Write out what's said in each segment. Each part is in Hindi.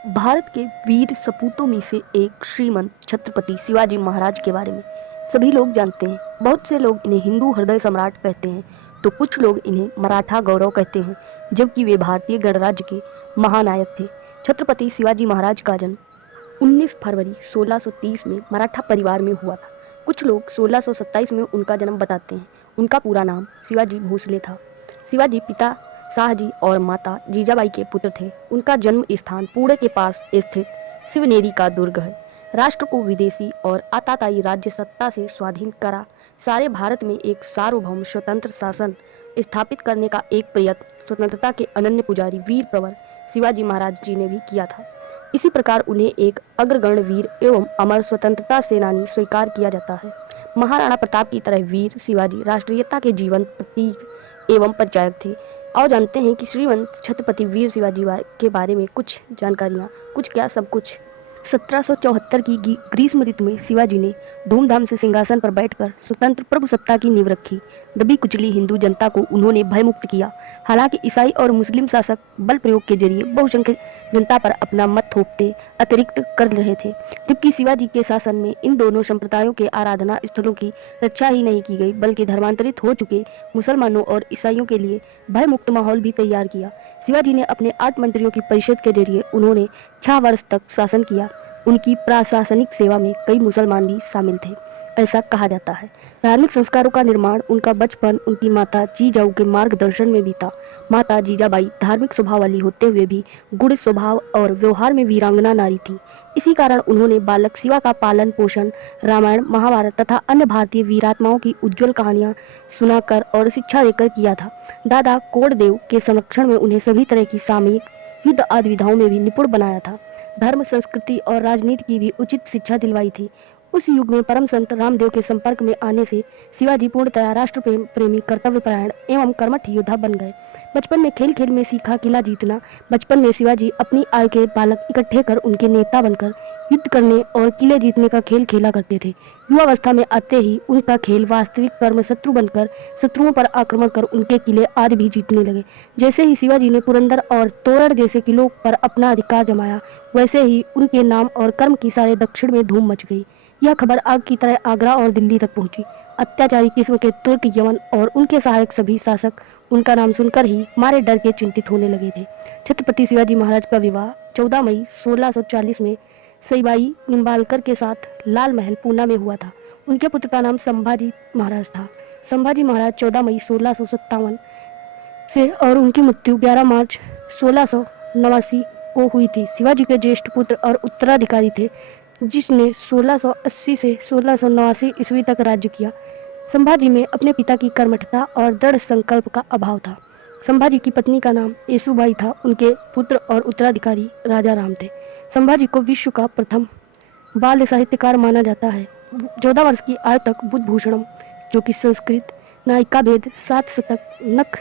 भारत के वीर सपूतों में से एक श्रीमंत छत्रपति शिवाजी महाराज के बारे में सभी लोग जानते हैं। बहुत से लोग इन्हें हिंदू हृदय सम्राट कहते हैं तो कुछ लोग इन्हें मराठा गौरव कहते हैं, जबकि वे भारतीय गणराज्य के महानायक थे। छत्रपति शिवाजी महाराज का जन्म 19 फरवरी 1630 में मराठा परिवार में हुआ था। कुछ लोग 1627 में उनका जन्म बताते हैं। उनका पूरा नाम शिवाजी भोसले था। शिवाजी पिता शाहजी और माता जीजाबाई के पुत्र थे। उनका जन्म स्थान पुणे के पास स्थित शिवनेरी का दुर्ग है। राष्ट्र को विदेशी और आताताई राज्य सत्ता से स्वाधीन करा सारे भारत में एक सार्वभौम स्वतंत्र शासन स्थापित करने का एक प्रयत्न स्वतंत्रता के अनन्य पुजारी वीर प्रवर शिवाजी महाराज जी ने भी किया था। इसी प्रकार उन्हें एक अग्रगण्य वीर एवं अमर स्वतंत्रता सेनानी स्वीकार किया जाता है। महाराणा प्रताप की तरह वीर शिवाजी राष्ट्रीयता के जीवंत प्रतीक एवं परिचायक थे। और जानते हैं कि श्रीमंत छत्रपति वीर शिवाजी के बारे में कुछ जानकारियाँ, कुछ क्या सब कुछ। 1774 की ग्रीष्म ऋतु में शिवाजी ने धूमधाम से सिंहासन पर बैठकर स्वतंत्र प्रभुसत्ता की नींव रखी। दबी कुचली हिंदू जनता को उन्होंने भयमुक्त किया। हालांकि ईसाई और मुस्लिम शासक बल प्रयोग के जरिए बहुसंख्यक जनता पर अपना मत थोपते अतिरिक्त कर रहे थे, जबकि शिवाजी के शासन में इन दोनों संप्रदायों के आराधना स्थलों की रक्षा ही नहीं की गई, बल्कि धर्मांतरित हो चुके मुसलमानों और ईसाइयों के लिए भयमुक्त माहौल भी तैयार किया। शिवाजी ने अपने 8 मंत्रियों की परिषद के जरिए उन्होंने 6 वर्ष तक शासन किया। उनकी प्रशासनिक सेवा में कई मुसलमान भी शामिल थे, ऐसा कहा जाता है। धार्मिक संस्कारों का निर्माण उनका बचपन उनकी माता जीजाऊ के मार्गदर्शन में बीता। माता जीजाबाई धार्मिक स्वभाव वाली होते हुए भी गुण स्वभाव और व्यवहार में वीरांगना नारी थी। इसी कारण उन्होंने बालक शिवा का पालन पोषण रामायण महाभारत तथा अन्य भारतीय वीरात्माओं की उज्ज्वल कहानियां सुनाकर और शिक्षा देकर किया था। दादा कोडदेव के संरक्षण में उन्हें सभी तरह की सामयिक युद्ध आदि विधाओं में भी निपुण बनाया था। धर्म संस्कृति और राजनीति की भी उचित शिक्षा दिलवाई थी। उस युग में परम संत रामदेव के संपर्क में आने से शिवाजी पूर्णतया राष्ट्र प्रेमी कर्तव्यपरायण एवं कर्मठ योद्धा बन गए। बचपन में खेल खेल में सीखा किला जीतना। बचपन में शिवाजी अपनी आयु के बालक इकट्ठे कर उनके नेता बनकर युद्ध करने और किले जीतने का खेल खेला करते थे। युवावस्था में आते ही उनका खेल वास्तविक कर्म शत्रु बनकर शत्रुओं पर आक्रमण कर उनके किले आदि भी जीतने लगे। जैसे ही शिवाजी ने पुरंदर और तोरण जैसे किलों पर अपना अधिकार जमाया, वैसे ही उनके नाम और कर्म की सारे दक्षिण में धूम मच गई। यह खबर आग की तरह आगरा और दिल्ली तक पहुंची। अत्याचारी किस्म के तुर्क यमन और उनके सहायक सभी शासक उनका नाम सुनकर ही मारे डर के चिंतित होने लगे थे। छत्रपति शिवाजी महाराज का विवाह 14 मई 1640 में सईबाई निम्बालकर के साथ लाल महल पूना में हुआ था। उनके पुत्र का नाम संभाजी महाराज था। संभाजी महाराज 14 मई 1657 से और उनकी मृत्यु 11 मार्च 1689 को हुई थी। शिवाजी के ज्येष्ठ पुत्र और उत्तराधिकारी थे, जिसने 1680 से 1689 ईस्वी तक राज्य किया। संभाजी में अपने पिता की कर्मठता और दृढ़ संकल्प का अभाव था। संभाजी की पत्नी का नाम येसुबाई था। उनके पुत्र और उत्तराधिकारी राजा राम थे। संभाजी को विश्व का प्रथम बाल साहित्यकार माना जाता है। 14 वर्ष की आयु तक बुद्धभूषणम, जो कि संस्कृत, नायिका भेद, 7 शतक, नख,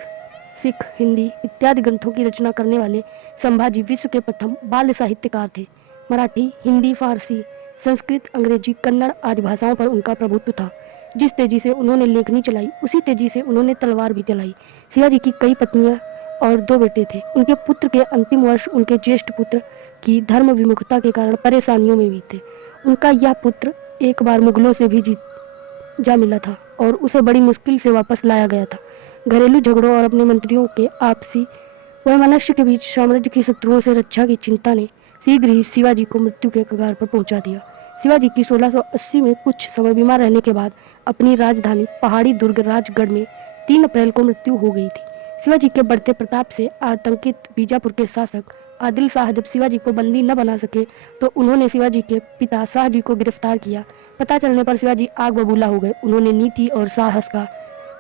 सिख, हिंदी इत्यादि ग्रंथों की रचना करने वाले संभाजी विश्व के प्रथम बाल साहित्यकार थे। मराठी, हिंदी, फारसी, संस्कृत, अंग्रेजी, कन्नड़ आदि भाषाओं पर उनका प्रभुत्व था। जिस तेजी से उन्होंने लेखनी चलाई, उसी तेजी से उन्होंने तलवार भी चलाई। शिवाजी की कई पत्नियां और 2 बेटे थे। उनके पुत्र के अंतिम वर्ष उनके ज्येष्ठ पुत्र की धर्म विमुखता के कारण परेशानियों में बीते। उनका यह पुत्र एक बार मुगलों से भी जीत जा मिला था और उसे बड़ी मुश्किल से वापस लाया गया था। घरेलू झगड़ों और अपने मंत्रियों के आपसी वैमनस्य के बीच साम्राज्य की शत्रुओं से रक्षा की चिंता ने शीघ्र ही शिवाजी को मृत्यु के कगार पर पहुंचा दिया। शिवाजी की 1680 में कुछ समय बीमार रहने के बाद अपनी राजधानी पहाड़ी दुर्ग राजगढ़ में 3 अप्रैल को मृत्यु हो गई थी। शिवाजी के बढ़ते प्रताप से आतंकित बीजापुर के शासक आदिल शाह जब शिवाजी को बंदी न बना सके तो उन्होंने शिवाजी के पिता शाहजी को गिरफ्तार किया। पता चलने पर शिवाजी आग बबूला हो गए। उन्होंने नीति और साहस का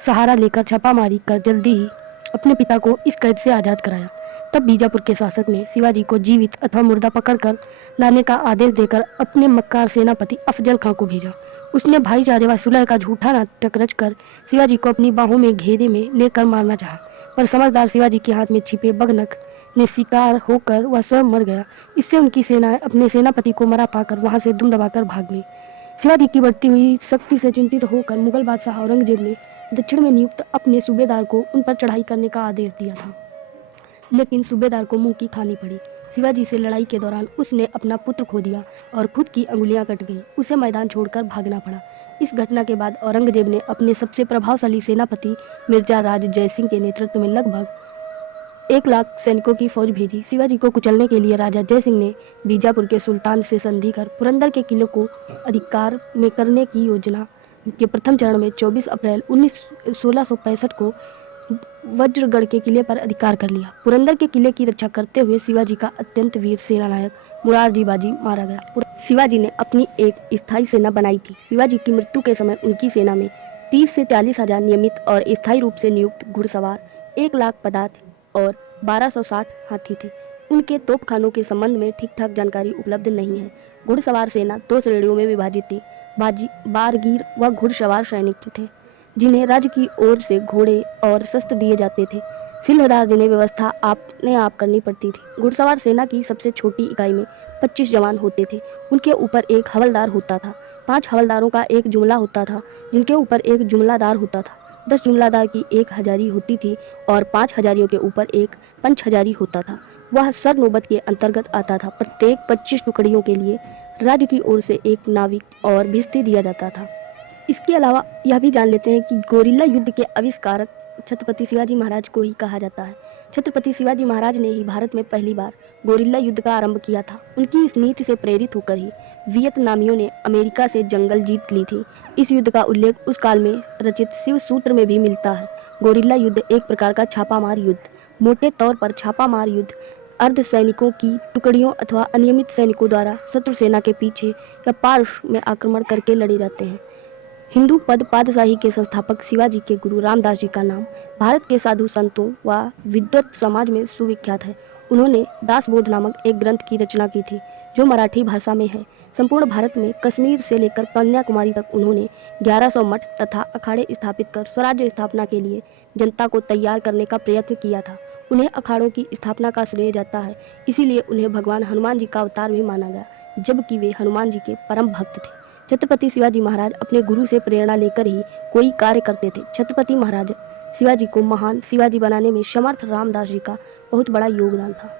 सहारा लेकर छापामारी कर जल्दी ही अपने पिता को इस कैद से आज़ाद कराया। तब बीजापुर के शासक ने शिवाजी को जीवित अथवा मुर्दा पकड़कर लाने का आदेश देकर अपने मक्कार सेनापति अफजल खां को भेजा। उसने भाईचारे व सुलह का झूठा नाटक रचकर शिवाजी को अपनी बाहों में घेरे में लेकर मारना चाहा, पर समझदार शिवाजी के हाथ में छिपे बगनक ने शिकार होकर वह स्वयं मर गया। इससे उनकी सेनाएं अपने सेनापति को मरा पाकर वहां से दुम दबाकर भाग गई। शिवाजी की बढ़ती हुई शक्ति से चिंतित होकर मुगल बादशाह औरंगजेब ने दक्षिण में नियुक्त अपने सूबेदार को उन पर चढ़ाई करने का आदेश दिया था, लेकिन सूबेदार को मुंह की खानी पड़ी। शिवाजी से लड़ाई के दौरान उसने अपना पुत्र खो दिया और खुद की अंगुलियां कट गई। उसे मैदान छोड़कर भागना पड़ा। इस घटना के बाद औरंगजेब ने अपने सबसे प्रभावशाली सेनापति मिर्जा राज जय सिंह के नेतृत्व में लगभग 1 लाख सैनिकों की फौज भेजी। शिवाजी को कुचलने के लिए राजा जय सिंह ने बीजापुर के सुल्तान से संधि कर पुरंदर के किले को अधिकार में करने की योजना के प्रथम चरण में 24 अप्रैल 1665 को वज्रगढ़ के किले पर अधिकार कर लिया। पुरंदर के किले की रक्षा करते हुए शिवाजी का अत्यंत वीर सेनानायक मुरारजी बाजी मारा गया। शिवाजी ने अपनी एक स्थायी सेना बनाई थी। शिवाजी की मृत्यु के समय उनकी सेना में 30 से 40 हजार नियमित और स्थायी रूप से नियुक्त घुड़सवार, 1 लाख पदाति और 1260 हाथी थे। उनके तोपखानों के संबंध में ठीक ठाक जानकारी उपलब्ध नहीं है। घुड़सवार सेना 2 श्रेणियों में विभाजित थी। बारगीर व घुड़सवार सैनिक थे जिन्हें राज्य की ओर से घोड़े और शस्त्र दिए जाते थे। सिलहदार जिन्हें व्यवस्था अपने आप करनी पड़ती थी। घुड़सवार सेना की सबसे छोटी इकाई में 25 जवान होते थे। उनके ऊपर एक हवलदार होता था। 5 हवलदारों का एक जुमला होता था जिनके ऊपर एक जुमलादार होता था। 10 जुमलादार की 1 हजारी होती थी और 5 हजारियों के ऊपर एक पंच हजारी होता था। वह सर नौबत के अंतर्गत आता था। प्रत्येक 25 टुकड़ियों के लिए राज्य की ओर से एक नाविक और भिस्ती दिया जाता था। इसके अलावा यह भी जान लेते हैं कि गोरिल्ला युद्ध के आविष्कारक छत्रपति शिवाजी महाराज को ही कहा जाता है। छत्रपति शिवाजी महाराज ने ही भारत में पहली बार गोरिल्ला युद्ध का आरंभ किया था। उनकी इस नीति से प्रेरित होकर ही वियतनामियों ने अमेरिका से जंगल जीत ली थी। इस युद्ध का उल्लेख उस काल में रचित शिव सूत्र में भी मिलता है। गोरिल्ला युद्ध एक प्रकार का छापामार युद्ध। मोटे तौर पर छापामार युद्ध अर्ध सैनिकों की टुकड़ियों अथवा अनियमित सैनिकों द्वारा शत्रु सेना के पीछे या पार्श्व में आक्रमण करके लड़े जाते हैं। हिंदू पद पातशाही के संस्थापक शिवाजी के गुरु रामदास जी का नाम भारत के साधु संतों व विद्वत समाज में सुविख्यात है। उन्होंने दासबोध नामक एक ग्रंथ की रचना की थी जो मराठी भाषा में है। संपूर्ण भारत में कश्मीर से लेकर कन्याकुमारी तक उन्होंने 1100 मठ तथा अखाड़े स्थापित कर स्वराज्य स्थापना के लिए जनता को तैयार करने का प्रयत्न किया था। उन्हें अखाड़ों की स्थापना का श्रेय जाता है। इसीलिए उन्हें भगवान हनुमान जी का अवतार भी माना गया, जबकि वे हनुमान जी के परम भक्त थे। छत्रपति शिवाजी महाराज अपने गुरु से प्रेरणा लेकर ही कोई कार्य करते थे। छत्रपति महाराज शिवाजी को महान शिवाजी बनाने में समर्थ रामदास जी का बहुत बड़ा योगदान था।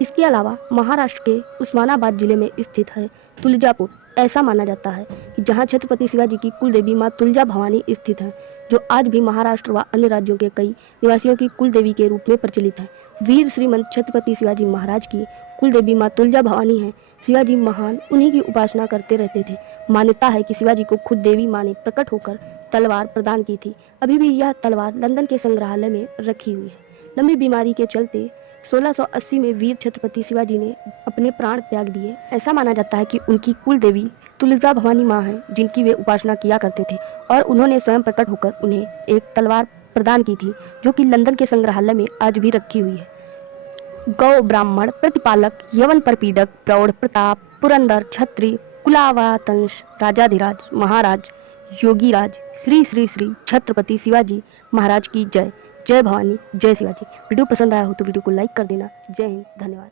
इसके अलावा महाराष्ट्र के उस्मानाबाद जिले में स्थित है तुलजापुर। ऐसा माना जाता है कि जहां छत्रपति शिवाजी की कुल देवी माँ तुलजा भवानी स्थित है, जो आज भी महाराष्ट्र व अन्य राज्यों के कई निवासियों की कुल देवी के रूप में प्रचलित है। वीर श्रीमंत छत्रपति शिवाजी महाराज की कुल देवी माँ तुलजा भवानी है। शिवाजी महान उन्हीं की उपासना करते रहते थे। मान्यता है कि शिवाजी को खुद देवी माँ ने प्रकट होकर तलवार प्रदान की थी। अभी भी यह तलवार लंदन के संग्रहालय में रखी हुई है। लंबी बीमारी के चलते 1680 में वीर छत्रपति शिवाजी ने अपने प्राण त्याग दिए। ऐसा माना जाता है कि उनकी कुल देवी तुलजा भवानी माँ है, जिनकी वे उपासना किया करते थे और उन्होंने स्वयं प्रकट होकर उन्हें एक तलवार प्रदान की थी जो कि लंदन के संग्रहालय में आज भी रखी हुई है। गौ ब्राह्मण प्रतिपालक, यवन परपीडक, प्रौढ़ प्रताप, पुरंदर छत्री, कुलावातंश, राजाधिराज, महाराज, योगीराज, श्री श्री श्री छत्रपति शिवाजी महाराज की जय। जय भवानी, जय शिवाजी। वीडियो पसंद आया हो तो वीडियो को लाइक कर देना। जय हिंद, धन्यवाद।